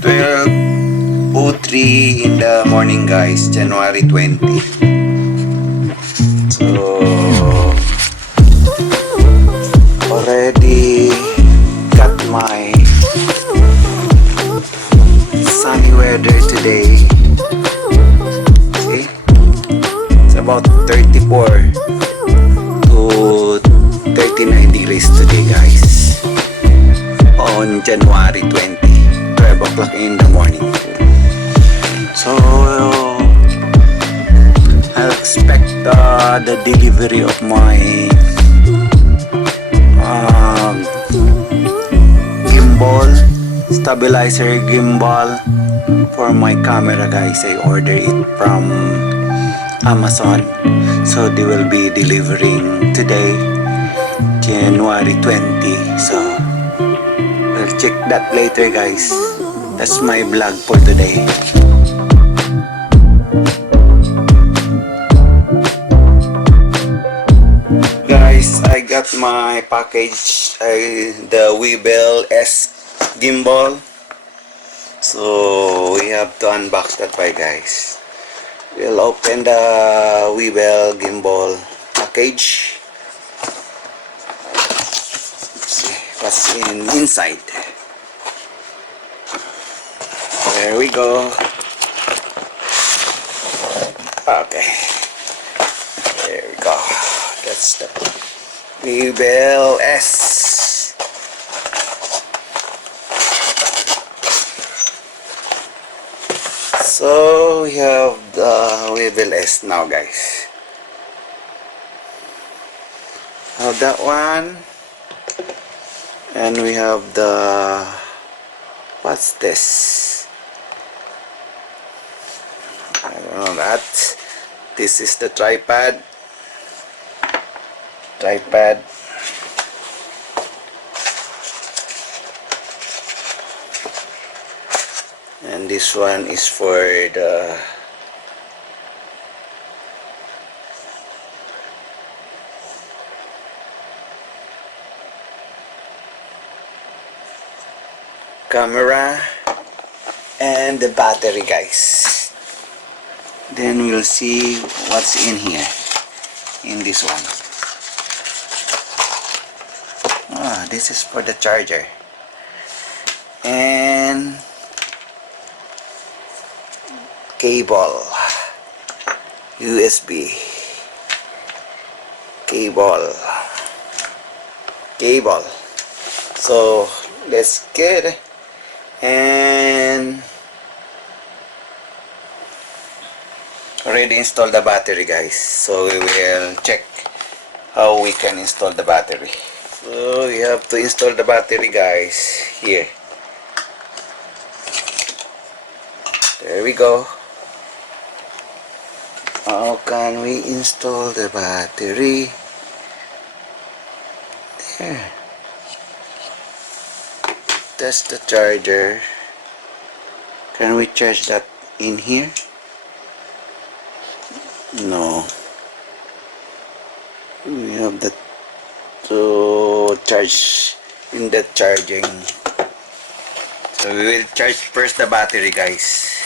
12:03 in the morning, guys, January 20. So already got my sunny weather today. See, it's about 34 to 39 degrees today, guys, on January 20, 12 o'clock in the morning. So I expect the delivery of my gimbal, stabilizer gimbal for my camera, guys. I ordered it from Amazon, so they will be delivering today, January 20. So I'll check that later, guys. That's my vlog for today. Guys, I got my package, the WEEBILL-S gimbal. So we have to unbox that by, guys. We'll open the WEEBILL gimbal package. Let's see what's inside. There we go. Okay. There we go. That's the WEEBILL-S. So we have the WEEBILL-S now, guys. Have that one, and we have the, what's this? I don't know that. This is the tripod. And this one is for the camera and the battery, guys. Then we'll see what's in here in this one. This is for the charger and cable, USB cable. So let's get it. And already installed the battery, guys, so we will check how we can install the battery. So we have to install the battery, guys, here. There we go. How can we install the battery? There. That's the charger. Can we charge that in here? No. We have that to charge in the charging. So we will charge first the battery, guys.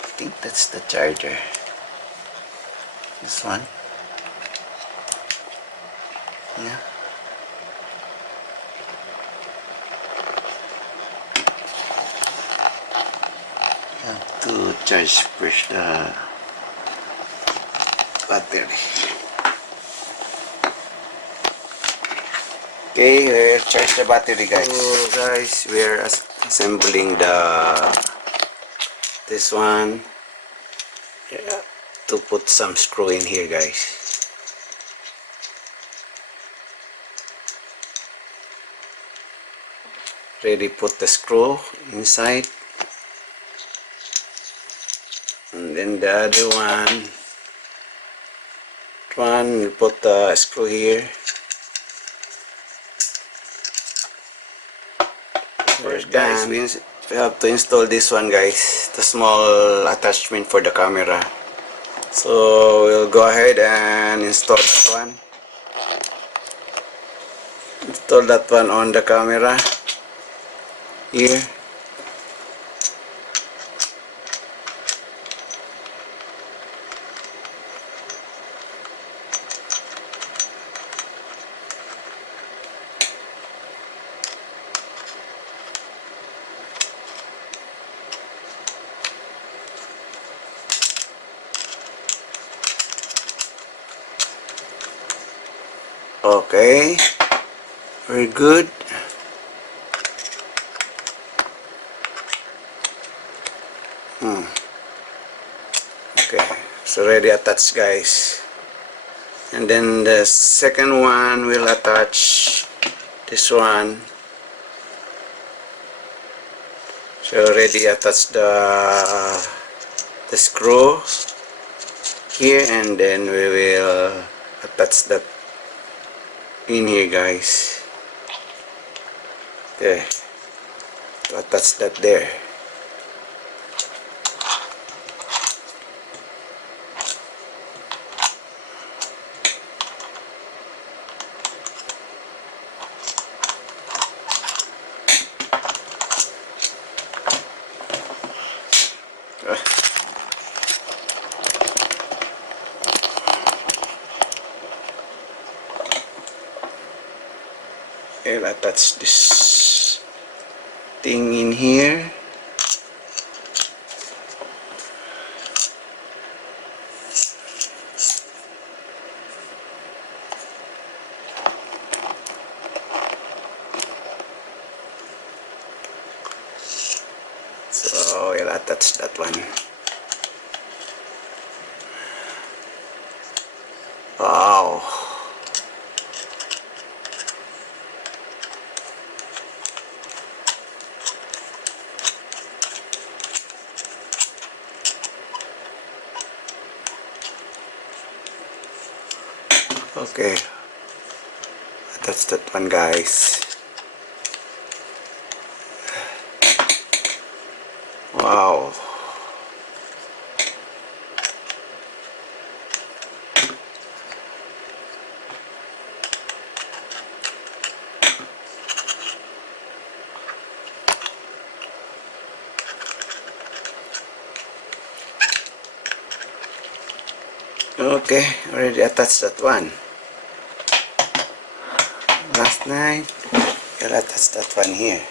I think that's the charger. This one. Yeah. Have to charge first the battery. Okay, we'll charge the battery, guys. So guys, we're assembling this one. Yeah, to put some screw in here, guys. Ready, put the screw inside, and then the other one we'll put the screw here. First, guys, we have to install this one, guys, the small attachment for the camera. So we'll go ahead and install that one. Install that one on the camera here. Okay, very good. Okay, so already attached, guys. And then the second one will attach this one. So already attached the screw here, and then we will attach that in here, guys. There, to attach that there. I'll attach this thing in here. So I'll attach that one. Wow. Okay, that's that one, guys. Wow. Okay, already attached that one. Last night, I'll attach that one here.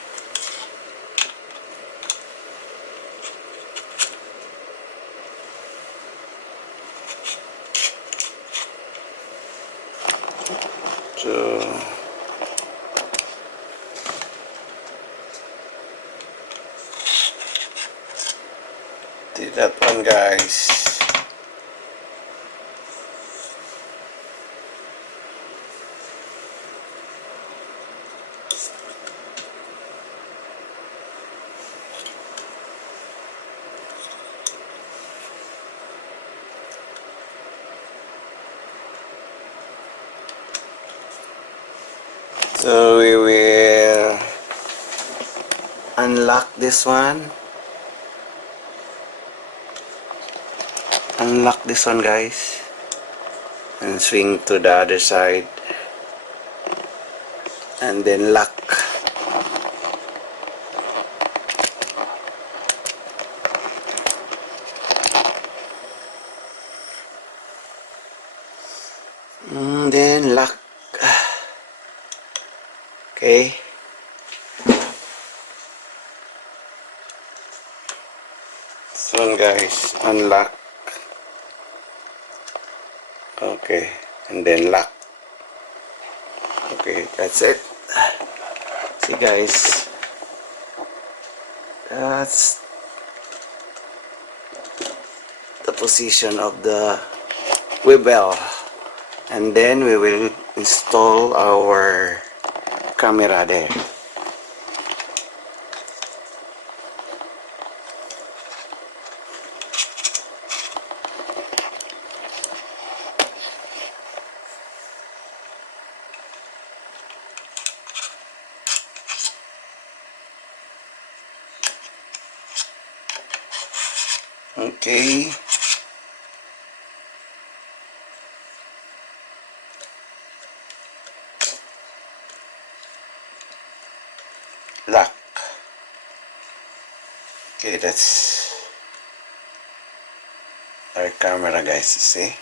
So did that one, guys. So we will unlock this one. Unlock this one, guys, and swing to the other side, and then lock. And then lock. Okay. So guys, unlock. Okay, and then lock. Okay, that's it. See, guys, that's the position of the WEEBILL, and then we will install our camera there. Okay. Lock. Okay, that's our camera, guys. See?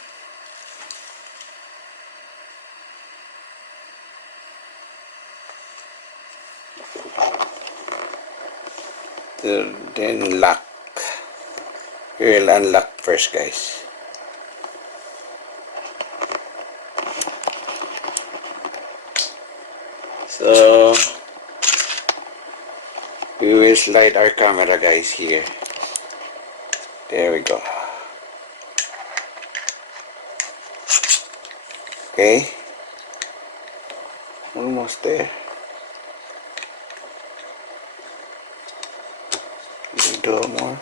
Then lock. We will unlock first, guys. So we will slide our camera, guys, here. There we go. Okay. Almost there. Do more.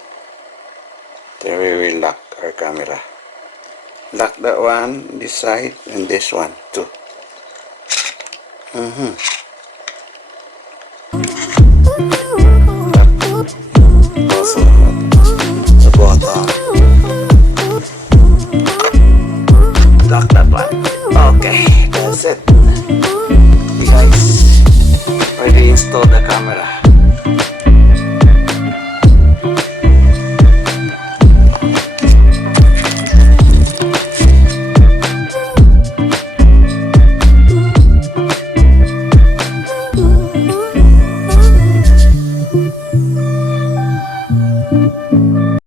There we will lock our camera. Lock that one, this side, and this one too.